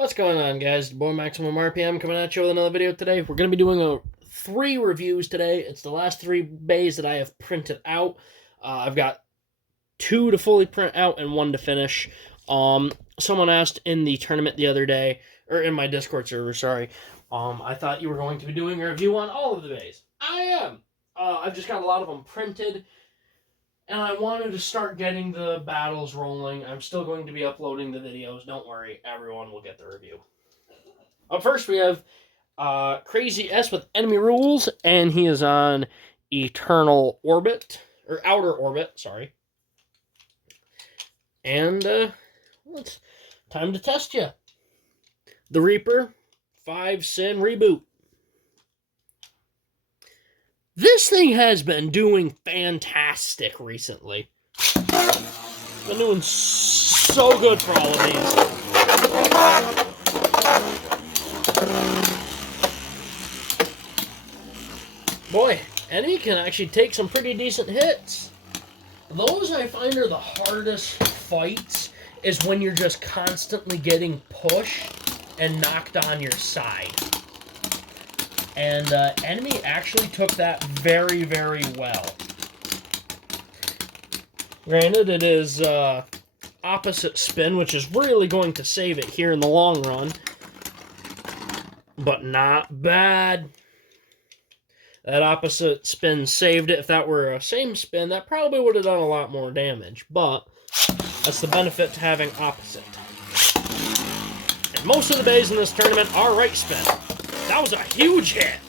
What's going on, guys? The boy Maximum RPM coming at you with another video today. We're going to be doing three reviews today. It's the last three bays that I have printed out. I've got two to fully print out and one to finish. Someone asked in the tournament the other day, or in my Discord server, sorry. I thought you were going to be doing a review on all of the bays. I am. I've just got a lot of them printed. And I wanted to start getting the battles rolling. I'm still going to be uploading the videos. Don't worry, everyone will get the review. Up first, we have Crazy S with Enemy Rules, and he is on Eternal Orbit, or Outer Orbit, sorry. And it's time to test you. The Reaper, 5 Sin Reboot. This thing has been doing fantastic recently. Been doing so good for all of these. Boy, Enemy can actually take some pretty decent hits. Those I find are the hardest fights is when you're just constantly getting pushed and knocked on your side. And Enemy actually took that very, very well. Granted, it is opposite spin, which is really going to save it here in the long run. But not bad. That opposite spin saved it. If that were a same spin, that probably would have done a lot more damage. But that's the benefit to having opposite. And most of the bays in this tournament are right spin. That was a huge hit.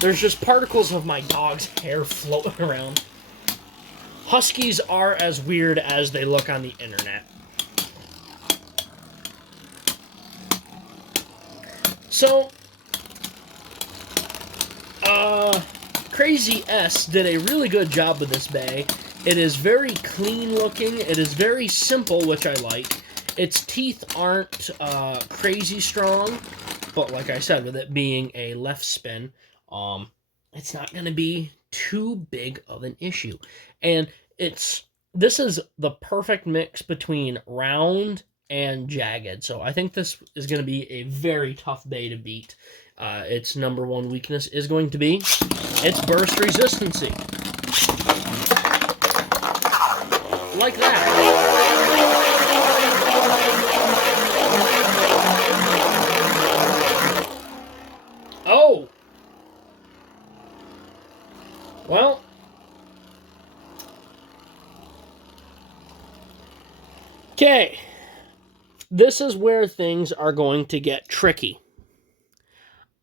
There's just particles of my dog's hair floating around. Huskies are as weird as they look on the internet. So, Crazy S did a really good job with this bay. It is very clean looking. It is very simple, which I like. Its teeth aren't crazy strong. But like I said, with it being a left spin, it's not going to be too big of an issue. And this is the perfect mix between round and jagged. So I think this is going to be a very tough bay to beat. Its number one weakness is going to be its burst resistancy. Like that. Oh! Well, okay, this is where things are going to get tricky.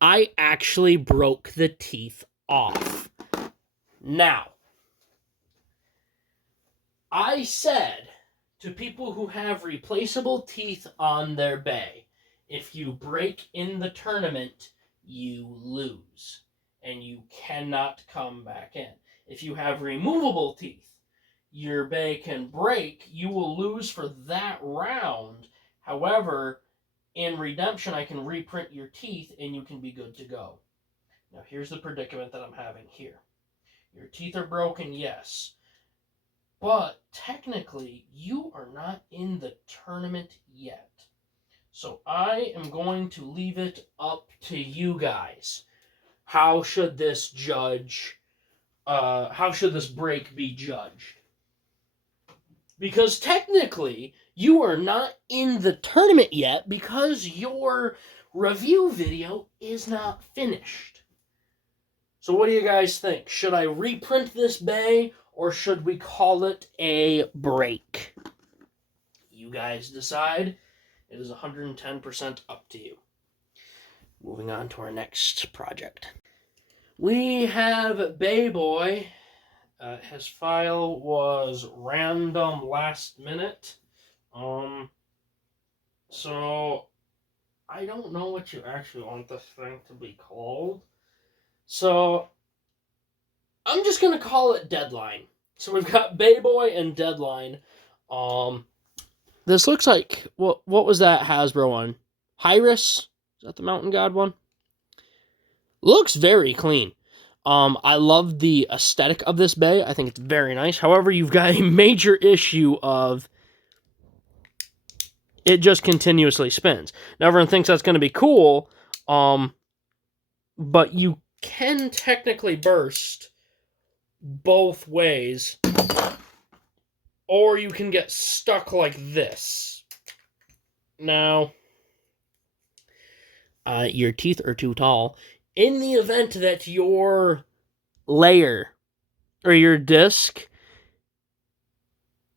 I actually broke the teeth off. Now, I said to people who have replaceable teeth on their bay, if you break in the tournament, you lose, and you cannot come back in. If you have removable teeth, your bay can break, you will lose for that round. However, in Redemption, I can reprint your teeth, and you can be good to go. Now, here's the predicament that I'm having here. Your teeth are broken, yes, but technically, you are not in the tournament yet. So I am going to leave it up to you guys. How should this break be judged? Because technically, you are not in the tournament yet because your review video is not finished. So what do you guys think? Should I reprint this bay or should we call it a break? You guys decide. It is 110% up to you. Moving on to our next project. We have Bay Boy. His file was random last minute. So I don't know what you actually want this thing to be called. So I'm just going to call it Deadline. So we've got Bay Boy and Deadline. This looks like, what was that Hasbro one? Hyris? Is that the Mountain God one? Looks very clean. I love the aesthetic of this bay. I think it's very nice. However, you've got a major issue of it just continuously spins. Now everyone thinks that's going to be cool, but you can technically burst both ways, or you can get stuck like this. Now, your teeth are too tall. In the event that your layer or your disc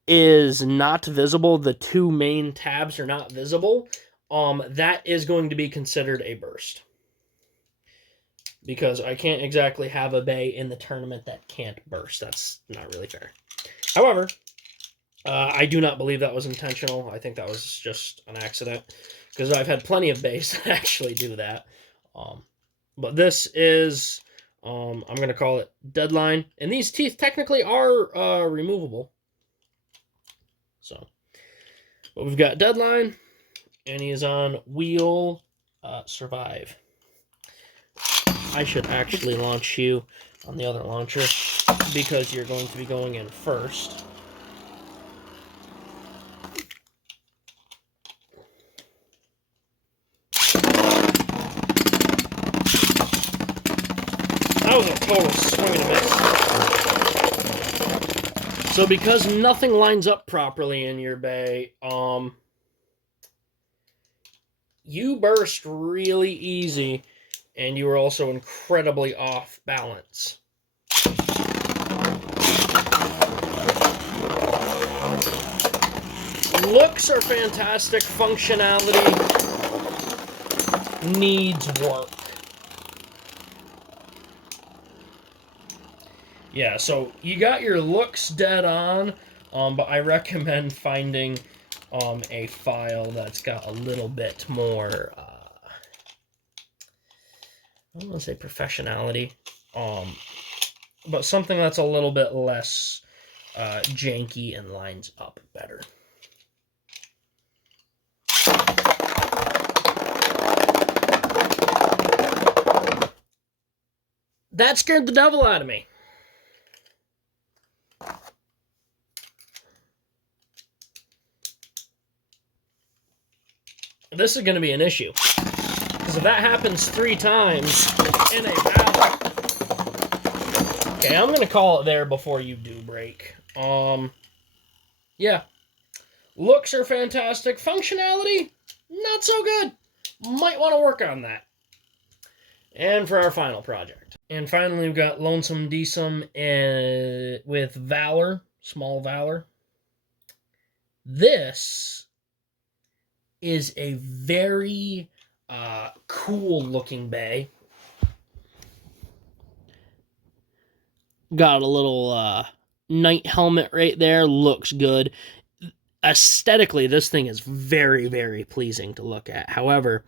is not visible, the two main tabs are not visible, that is going to be considered a burst. Because I can't exactly have a bay in the tournament that can't burst. That's not really fair. However, I do not believe that was intentional. I think that was just an accident. Because I've had plenty of bays that actually do that. But this is, I'm going to call it Deadline. And these teeth technically are removable. So, but we've got Deadline. And he is on Wheel Survive. I should actually launch you on the other launcher because you're going to be going in first. That was a total swing and a miss. So because nothing lines up properly in your bay, you burst really easy, and you are also incredibly off balance. Looks are fantastic. Functionality needs work. Yeah, so you got your looks dead on, but I recommend finding a file that's got a little bit more, I don't want to say professionality, but something that's a little bit less janky and lines up better. That scared the devil out of me. This is going to be an issue. Because if that happens 3 times in a battle... Okay, I'm going to call it there before you do break. Yeah. Looks are fantastic. Functionality, not so good. Might want to work on that. And for our final project. And finally, we've got Lonesome Deesome with Valor, small Valor. This is a very cool looking bay. Got a little knight helmet right there. Looks good. Aesthetically, this thing is very, very pleasing to look at. However,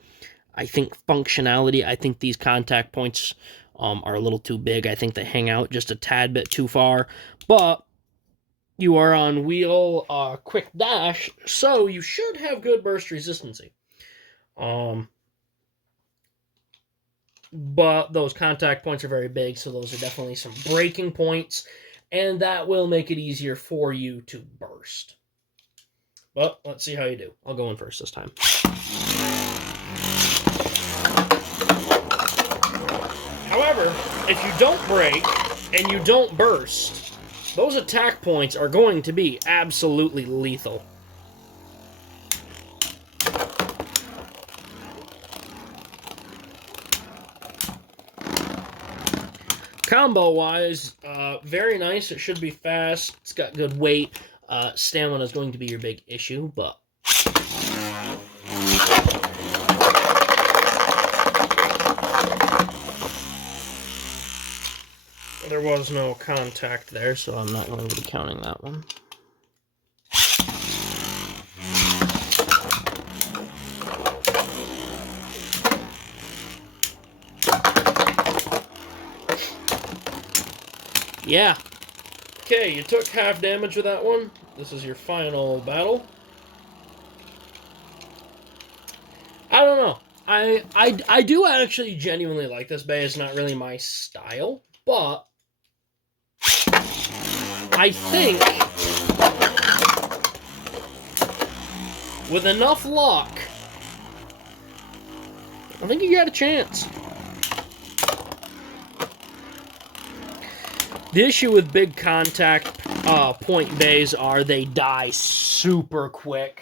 I think functionality, I think these contact points are a little too big. I think they hang out just a tad bit too far. But you are on wheel quick dash, so you should have good burst resistancy. But those contact points are very big, so those are definitely some breaking points, and that will make it easier for you to burst. But let's see how you do. I'll go in first this time. However, if you don't break and you don't burst, those attack points are going to be absolutely lethal. Combo-wise, very nice. It should be fast. It's got good weight. Stamina is going to be your big issue, but... There was no contact there, so I'm not going to be counting that one. Yeah. Okay, you took half damage with that one. This is your final battle. I don't know. I do actually genuinely like this bay. It's not really my style, but I think with enough luck, I think you got a chance. The issue with big contact point bays are they die super quick.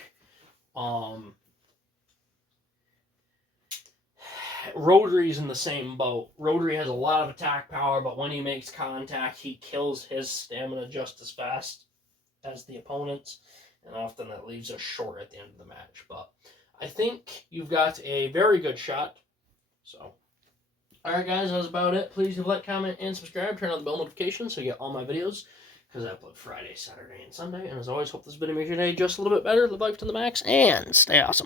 Rotary's in the same boat. Rotary has a lot of attack power, but when he makes contact, he kills his stamina just as fast as the opponent's, and often that leaves us short at the end of the match. But I think you've got a very good shot. So, alright guys, that's about it. Please leave a like, comment, and subscribe. Turn on the bell notifications so you get all my videos, because I upload Friday, Saturday, and Sunday. And as always, hope this video makes your day just a little bit better. Live life to the max, and stay awesome.